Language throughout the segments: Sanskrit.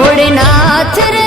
ભોળનાથ રે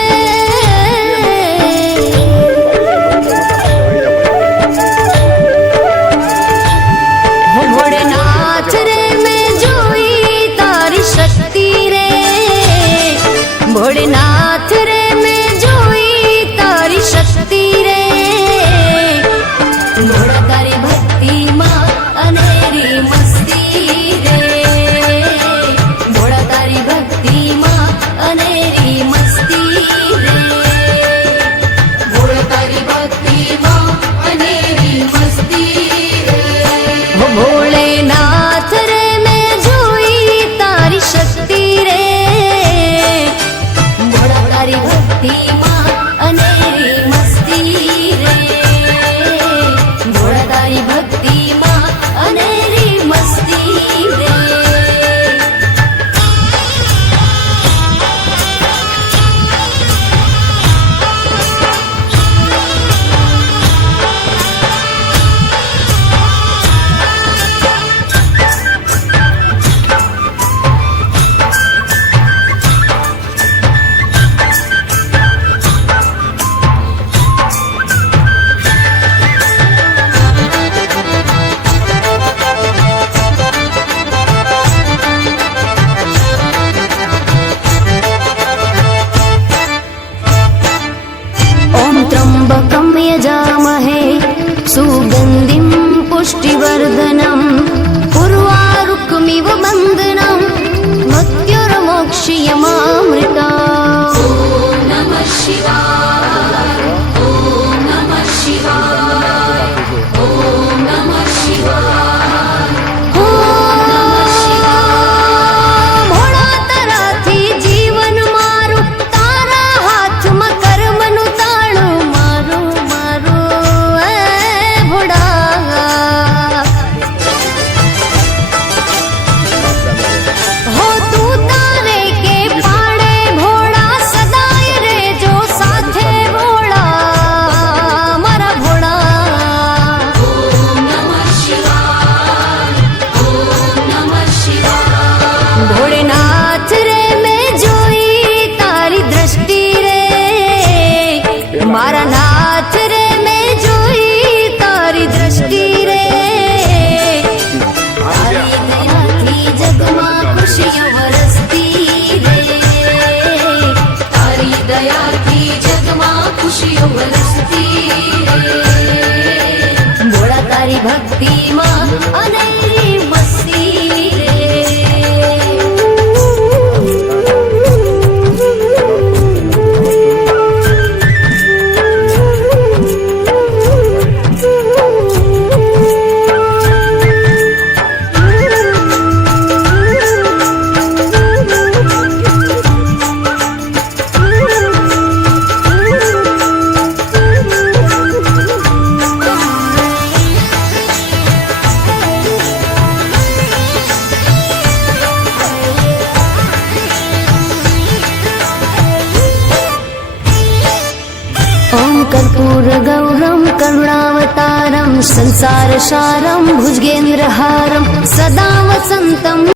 भक्ति पुरगौरं करुणावतारं संसारसारं भुजगेन्द्रहारं सदा वसन्तम्